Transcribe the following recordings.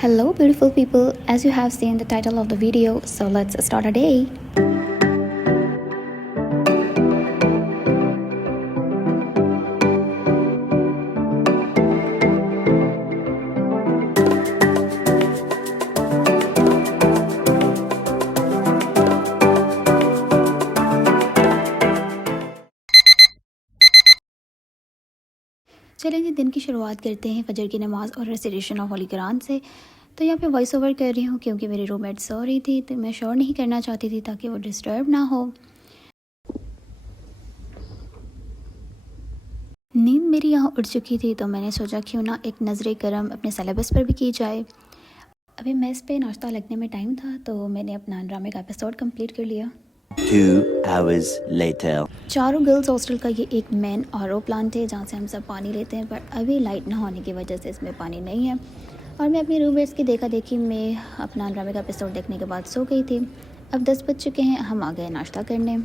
Hello beautiful people, as you have seen the title of the video, so let's start our day. चलें जी, दिन की शुरुआत करते हैं फजर की नमाज़ और रेसिटेशन ऑफ होली कुरान से। तो यहाँ पे वॉइस ओवर कर रही हूँ क्योंकि मेरी रूममेट सो रही थी, तो मैं शोर नहीं करना चाहती थी ताकि वो डिस्टर्ब ना हो। नींद मेरी यहाँ उड़ चुकी थी, तो मैंने सोचा क्यों ना एक नज़र करम अपने सिलेबस पर भी की जाए। अभी मेस पे नाश्ता लगने में टाइम था, तो मैंने अपना ड्रामे का एपिसोड कंप्लीट कर लिया। 2 hours later. चारों गर्ल्स हॉस्टल का ये एक मेन आरओ प्लांट है जहाँ से हम सब पानी लेते हैं, पर अभी लाइट ना होने की वजह से इसमें पानी नहीं है। और मैं अपनी रूममेट्स की देखा देखी में अपना ड्रामे का एपिसोड देखने के बाद सो गई थी। अब 10 बज चुके हैं, हम आ गए नाश्ता करने।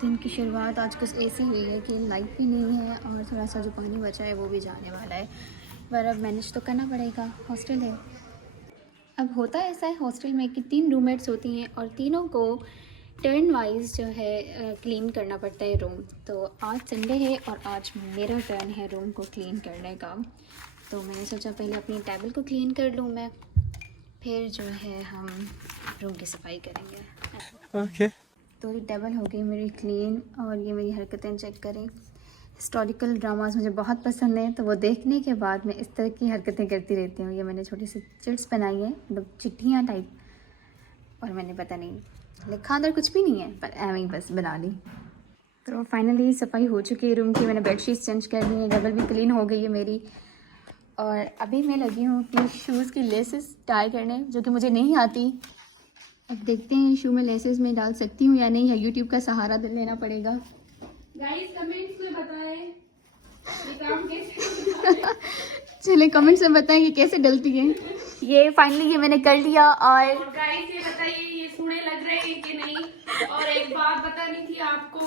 दिन की शुरुआत आज कुछ ऐसी हुई है कि लाइट भी नहीं है और थोड़ा सा जो पानी बचा है वो भी जाने वाला है, पर अब मैनेज तो करना पड़ेगा, हॉस्टल है। अब होता ऐसा है हॉस्टल में कि 3 रूममेट्स होती हैं और तीनों को टर्न वाइज जो है क्लीन करना पड़ता है रूम। तो आज संडे है और आज मेरा टर्न है रूम को क्लीन करने का। तो मैंने सोचा पहले अपनी टेबल को क्लीन कर लूँ मैं, फिर जो है हम रूम की सफाई करेंगे। Okay. तो ये टेबल हो गई मेरी क्लीन और ये मेरी हरकतें चेक करें। हिस्टोरिकल ड्रामास मुझे बहुत पसंद है, तो वो देखने के बाद मैं इस तरह की हरकतें करती रहती हूँ। ये मैंने छोटी सी चिट्स बनाई है, मतलब चिट्ठियाँ टाइप, और मैंने पता नहीं लिखा अंदर कुछ भी नहीं है, पर एवं ही बस बना ली। तो फाइनली सफाई हो चुकी है रूम की, मैंने बेडशीट चेंज कर दी है, टेबल भी क्लीन हो गई है मेरी। और अभी मैं लगी हूँ अपनी शूज़ की लेसेस टाई करने, जो कि मुझे नहीं आती। अब देखते हैं शू में लेसेस में डाल सकती हूँ या नहीं, या यूट्यूब का सहारा लेना पड़ेगा। गाइस कमेंट्स में बताएं ये काम कैसे चले कमेंट्स में बताएं कि कैसे डलती है। ये फाइनली ये मैंने कर लिया। और गाइस ये बताइए ये सूढ़े लग रहे हैं कि नहीं। और एक बात बतानी थी आपको,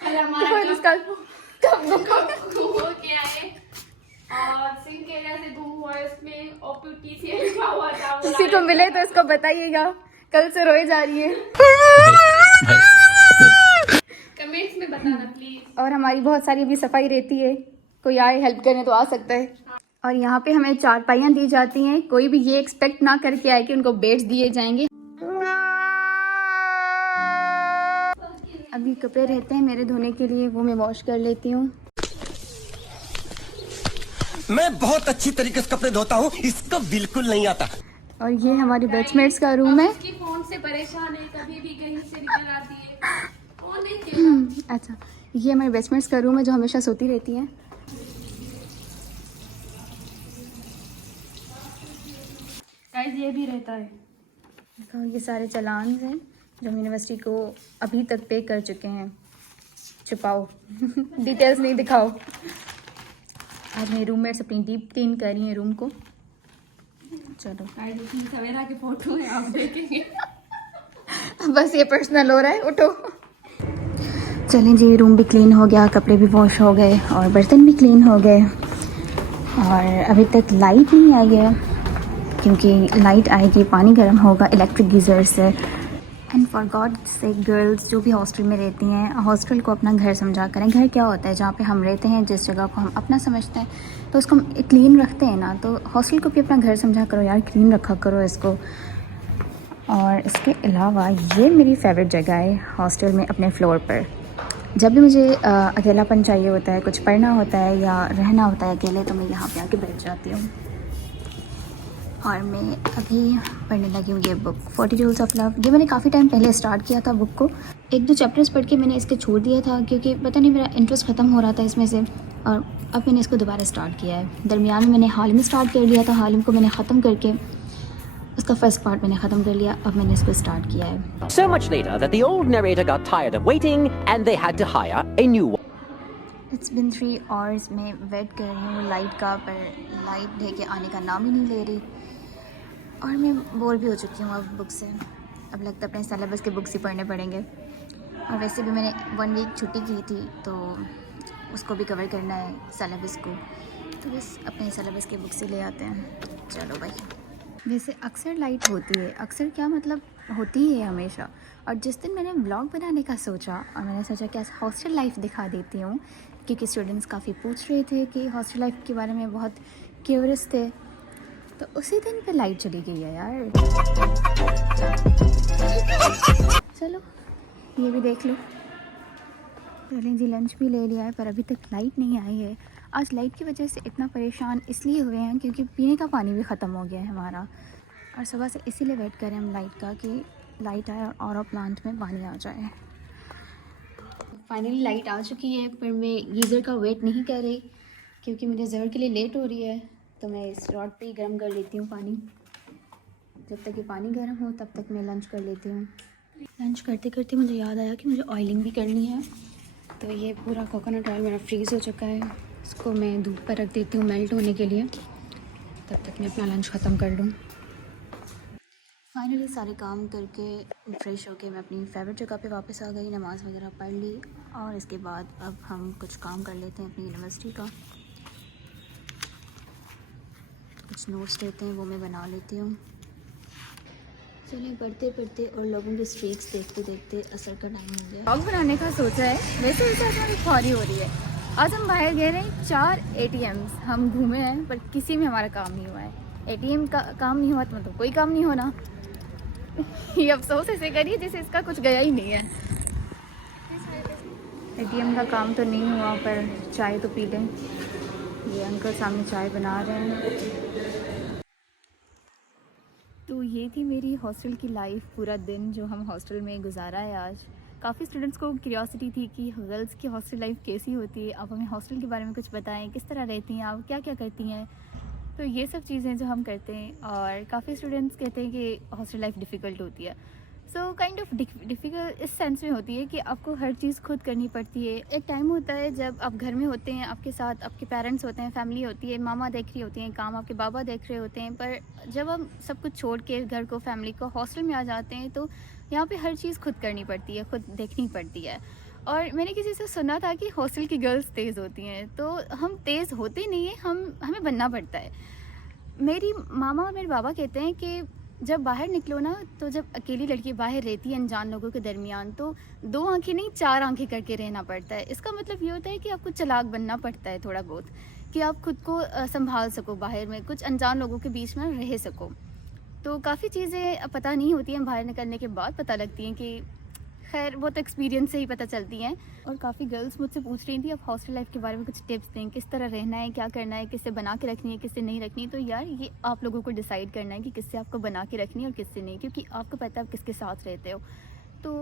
कल हमारा कप हो गया है और सिंक एरिया से धुआं हुआ है, इसमें OPTCL लिखा हुआ था। किसी को मिले तो इसको बताइएगा, कल से रोए जा रही है। कमेंट्स में बताना प्लीज। और हमारी बहुत सारी अभी सफाई रहती है, कोई आए हेल्प करने तो आ सकता है। और यहाँ पे हमें चारपाइयाँ दी जाती हैं, कोई भी ये एक्सपेक्ट ना करके आए कि उनको बेड्स दिए जाएंगे। अभी कपड़े रहते हैं मेरे धोने के लिए, वो मैं वॉश कर लेती हूँ। मैं बहुत अच्छी तरीके से कपड़े धोता हूँ, इसको बिल्कुल नहीं आता। और ये हमारी बैचमेट्स का रूम है। उसकी फोन से परेशान है, कभी भी कहीं से निकल आती है, फोन नहीं खेला। अच्छा, ये हमारे बैचमेट्स का रूम है जो हमेशा सोती रहती हैं। गाइस ये भी रहता है। तो ये सारे चालान हैं जो हम यूनिवर्सिटी को अभी तक पे कर चुके हैं। छुपाओ डिटेल्स नहीं दिखाओ। आज मेरी रूममेट्स अपनी डीप क्लीन कर रही हैं रूम को। चलो गाइस इसमें सवेरा के फोटो है, आप देखेंगे। बस ये पर्सनल हो रहा है, उठो। चलें जी, रूम भी क्लीन हो गया, कपड़े भी वॉश हो गए और बर्तन भी क्लीन हो गए। और अभी तक लाइट नहीं आई है, क्योंकि लाइट आएगी पानी गर्म होगा इलेक्ट्रिक गीज़र से। एंड फॉर गॉड से गर्ल्स जो भी हॉस्टल में रहती हैं, हॉस्टल को अपना घर समझा करें। घर क्या होता है? जहाँ पे हम रहते हैं, जिस जगह को हम अपना समझते हैं, तो उसको हम क्लीन रखते हैं ना। तो हॉस्टल को भी अपना घर समझा करो यार, क्लीन रखा करो इसको। और इसके अलावा ये मेरी फेवरेट जगह है हॉस्टल में, अपने फ्लोर पर। जब भी मुझे अकेलापन चाहिए होता है, कुछ पढ़ना होता है या रहना होता है अकेले, तो मैं यहाँ पे आके बैठ जाती हूँ। और मैं अभी पढ़ने लगी हूँ ये बुक 40 रूल्स ऑफ लव। ये मैंने काफ़ी टाइम पहले स्टार्ट किया था बुक को, 1-2 चैप्टर्स पढ़ के मैंने इसको छोड़ दिया था, क्योंकि पता नहीं मेरा इंटरेस्ट ख़त्म हो रहा था इसमें से। और अब मैंने इसको दोबारा स्टार्ट किया है। दरमियान में मैंने हालिम स्टार्ट कर लिया था, हालिम को मैंने ख़त्म करके उसका फर्स्ट पार्ट मैंने ख़त्म कर लिया। अब मैंने इसको स्टार्ट किया है। So much later that the old narrator got tired of waiting and they had to hire a new one. It's been 3 hours में वेट कर रही हूँ लाइट का, पर लाइट लेके आने का नाम ही नहीं ले रही। और मैं बोर भी हो चुकी हूँ अब बुक से। अब लगता है अपने सिलेबस के बुक्स ही पढ़ने पड़ेंगे। और वैसे भी मैंने 1 वीक छुट्टी की थी, तो उसको भी कवर करना है सिलेबस को, तो बस अपने सिलेबस की बुक से ले आते हैं। चलो भाई। वैसे अक्सर लाइट होती है, अक्सर क्या मतलब होती है हमेशा। और जिस दिन मैंने व्लॉग बनाने का सोचा और मैंने सोचा कि आज हॉस्टल लाइफ दिखा देती हूँ, क्योंकि स्टूडेंट्स काफ़ी पूछ रहे थे कि हॉस्टल लाइफ के बारे में, बहुत क्यूरियस थे, तो उसी दिन पे लाइट चली गई है यार। चलो ये भी देख लो। चलें जी, लंच भी ले लिया है पर अभी तक लाइट नहीं आई है। आज लाइट की वजह से इतना परेशान इसलिए हुए हैं क्योंकि पीने का पानी भी ख़त्म हो गया है हमारा, और सुबह से इसीलिए वेट करें हम लाइट का कि लाइट आए और प्लांट में पानी आ जाए। फाइनली लाइट आ चुकी है, पर मैं गीज़र का वेट नहीं कर रही क्योंकि मुझे ज़रूर के लिए लेट हो रही है, तो मैं इस रॉड पे ही गर्म कर लेती हूँ पानी। जब तक ये पानी गर्म हो तब तक मैं लंच कर लेती हूँ। लंच करते करते मुझे याद आया कि मुझे ऑयलिंग भी करनी है, तो ये पूरा कोकोनट ऑयल मेरा फ्रीज़ हो चुका है, इसको मैं धूप पर रख देती हूँ मेल्ट होने के लिए, तब तक मैं अपना लंच ख़त्म कर लूँ। फाइनली सारे काम करके फ्रेश होके मैं अपनी फेवरेट जगह पे वापस आ गई, नमाज़ वगैरह पढ़ ली, और इसके बाद अब हम कुछ काम कर लेते हैं अपनी यूनिवर्सिटी का। कुछ नोट्स देते हैं वो मैं बना लेती हूँ। चलिए पढ़ते पढ़ते और लोगों के स्ट्रीक्स देखते देखते असर का टाइम हो गया। व्लॉग बनाने का सोचा है, वैसे वैसे आज हमारी ख्वारी हो रही है। आज हम बाहर गए रहे 4 ATMs हम घूमे हैं, पर किसी में हमारा काम नहीं हुआ है। ATM का काम नहीं हुआ तो मतलब कोई काम नहीं होना। ये अफसोस ऐसे करिए जैसे इसका कुछ गया ही नहीं है। ATM का काम तो नहीं हुआ, पर चाय तो पी लें। ये अंकल सामने चाय बना रहे हैं। तो ये थी मेरी हॉस्टल की लाइफ, पूरा दिन जो हम हॉस्टल में गुजारा है आज। काफ़ी स्टूडेंट्स को क्यूरियोसिटी थी कि गर्ल्स की हॉस्टल लाइफ कैसी होती है, आप हमें हॉस्टल के बारे में कुछ बताएं, किस तरह रहती हैं आप, क्या क्या करती हैं। तो ये सब चीज़ें जो हम करते हैं, और काफ़ी स्टूडेंट्स कहते हैं कि हॉस्टल लाइफ डिफ़िकल्ट होती है। सो काइंड ऑफ डिफ़िकल्ट इस सेंस में होती है कि आपको हर चीज़ खुद करनी पड़ती है। एक टाइम होता है जब आप घर में होते हैं, आपके साथ आपके पेरेंट्स होते हैं, फैमिली होती है, मामा देख रही होती हैं काम, आपके बाबा देख रहे होते हैं, पर जब हम सब कुछ छोड़ के घर को, फैमिली को, हॉस्टल में आ जाते हैं तो यहाँ पे हर चीज़ खुद करनी पड़ती है, खुद देखनी पड़ती है। और मैंने किसी से सुना था कि हॉस्टल की गर्ल्स तेज़ होती हैं, तो हम तेज़ होते नहीं हैं, हमें बनना पड़ता है। मेरी मामा और मेरे बाबा कहते हैं कि जब बाहर निकलो ना, तो जब अकेली लड़की बाहर रहती है अनजान लोगों के दरमियान, तो 2 आंखें नहीं 4 आंखें करके रहना पड़ता है। इसका मतलब ये होता है कि आपको चालाक बनना पड़ता है थोड़ा बहुत, कि आप खुद को संभाल सको, बाहर में कुछ अनजान लोगों के बीच में रह सको। तो काफ़ी चीज़ें पता नहीं होती हैं, बाहर निकलने के बाद पता लगती हैं कि खैर वो तो एक्सपीरियंस से ही पता चलती हैं। और काफ़ी गर्ल्स मुझसे पूछ रही थी अब हॉस्टल लाइफ के बारे में कुछ टिप्स दें, किस तरह रहना है, क्या करना है, किससे बना के रखनी है, किससे नहीं रखनी। तो यार ये आप लोगों को डिसाइड करना है कि किससे आपको बना के रखनी है और किससे नहीं, क्योंकि आपको पता है आप किसके साथ रहते हो। तो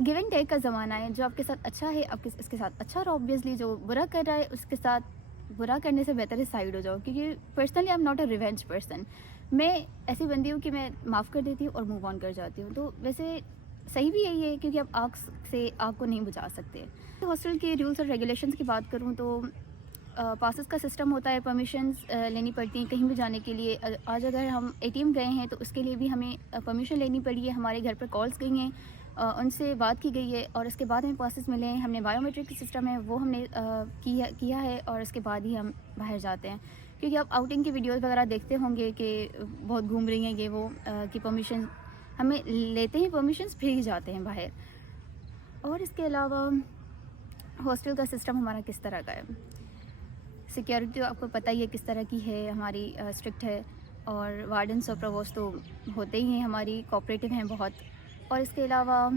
गिव एंड टेक का ज़माना है, जो आपके साथ अच्छा है आप इसके साथ अच्छा, और ऑब्वियसली जो बुरा कर रहा है उसके साथ बुरा करने से बेहतर है साइड हो जाओ, क्योंकि personally I am not a revenge person. मैं ऐसी बंदी हूँ कि मैं माफ़ कर देती हूँ और मूव ऑन कर जाती हूँ। तो वैसे सही भी यही है, क्योंकि आप आग से आग को नहीं बुझा सकते। तो हॉस्टल के रूल्स और रेगुलेशंस की बात करूँ तो पासेस का सिस्टम होता है, परमिशंस लेनी पड़ती हैं कहीं भी जाने के लिए। आज अगर हम ATM गए हैं तो उसके लिए भी हमें परमिशन लेनी पड़ी है, हमारे घर पर कॉल्स गई हैं, उनसे बात की गई है, और उसके बाद हमें पासेस मिले हैं। हमने बायोमेट्रिक सिस्टम है वो हमने किया है, और उसके बाद ही हम बाहर जाते हैं। क्योंकि आप आउटिंग की वीडियोज़ वगैरह देखते होंगे कि बहुत घूम रही हैं ये वो, कि परमिशन हमें लेते हैं, परमिशंस फिर ही जाते हैं बाहर। और इसके अलावा हॉस्टल का सिस्टम हमारा किस तरह का है, सिक्योरिटी तो आपको पता ही है किस तरह की है, हमारी स्ट्रिक्ट है, और वार्डन्स और प्रोवोस्ट तो होते ही हैं, हमारी कोऑपरेटिव हैं बहुत। और इसके अलावा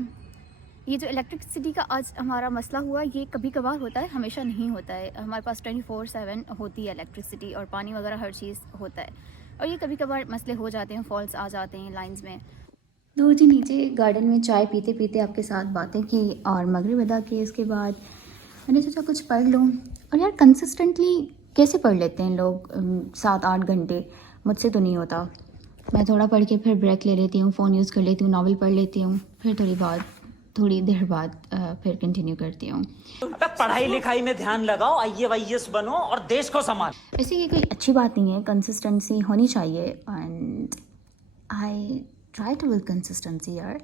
ये जो इलेक्ट्रिसिटी का आज हमारा मसला हुआ, ये कभी कभार होता है, हमेशा नहीं होता है। हमारे पास 24/7 होती है इलेक्ट्रिसिटी, और पानी वगैरह हर चीज़ होता है, और ये कभी कभार मसले हो जाते हैं, फॉल्ट्स आ जाते हैं लाइंस में। दो जी नीचे गार्डन में चाय पीते पीते आपके साथ बातें की और मगरिब अदा की। इसके बाद मैंने सोचा कुछ पढ़ लूँ, और यार कंसिस्टेंटली कैसे पढ़ लेते हैं लोग 7-8 घंटे, मुझसे तो नहीं होता। मैं थोड़ा पढ़ के फिर ब्रेक ले लेती हूँ, फ़ोन यूज़ कर लेती हूँ, नावल पढ़ लेती हूँ, फिर थोड़ी देर बाद फिर कंटिन्यू करती हूँ। पढ़ाई लिखाई में ध्यान लगाओ, IAS बनो और देश को संभालो। वैसे ये कोई अच्छी बात नहीं है, कंसिस्टेंसी होनी चाहिए, and I try to build consistency यार।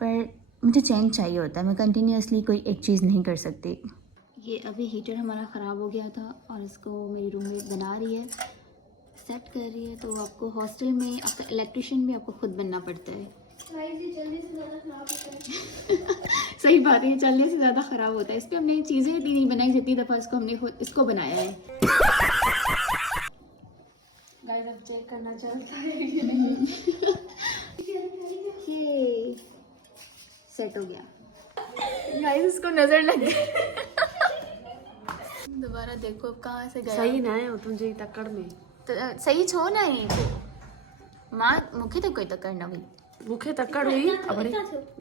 पर मुझे चेंज चाहिए होता है, मैं कंटिन्यूसली कोई एक चीज़ नहीं कर सकती। ये अभी हीटर हमारा ख़राब हो गया था और इसको मेरी रूममेट बना रही है, सेट कर रही है। तो आपको हॉस्टल में आपका इलेक्ट्रिशियन भी आपको खुद बनना पड़ता है। जल्दी से ज़्यादा खराब होता है। सही बात है, ये चलने से ज़्यादा ख़राब होता है। इस पर हमने चीज़ें इतनी नहीं बनाई जितनी दफ़ा इसको हमने खुद इसको बनाया है। गाइस अब चेक करना चलता है कि नहीं। ये सेट हो गया गाइस, इसको नज़र लग गई। दोबारा देखो अब कहाँ से गया। सही ना है तुझे तकड़ में तो सही छो ना ही माँ मुखे तो कोई तकड़ ना हुई। मुखे तकड़ हुई अब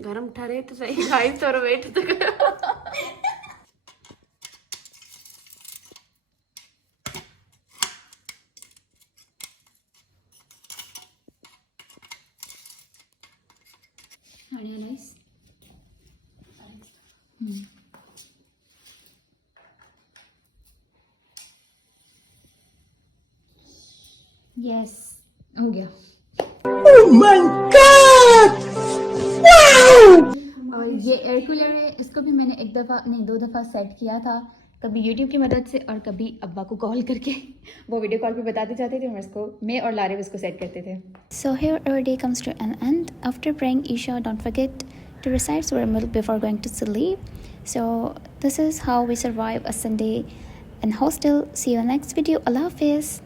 गरम ठहरे तो सही गाइस थोड़ा वेट तो करो। नाइस। यस हो गया। और ये एयर कूलर है, इसको भी मैंने एक दफ़ा नहीं 2 दफ़ा सेट किया था, कभी यूट्यूब की मदद से और कभी अब्बा को कॉल करके। वो वीडियो कॉल पे बताते जाते थे और मैं और लारे उसको सेट करते थे। So here our day comes to an end. After praying Isha, don't forget to recite Surah Mulk before going to sleep. So this is how we survive a Sunday in hostel. See you in next video. Allah Hafiz.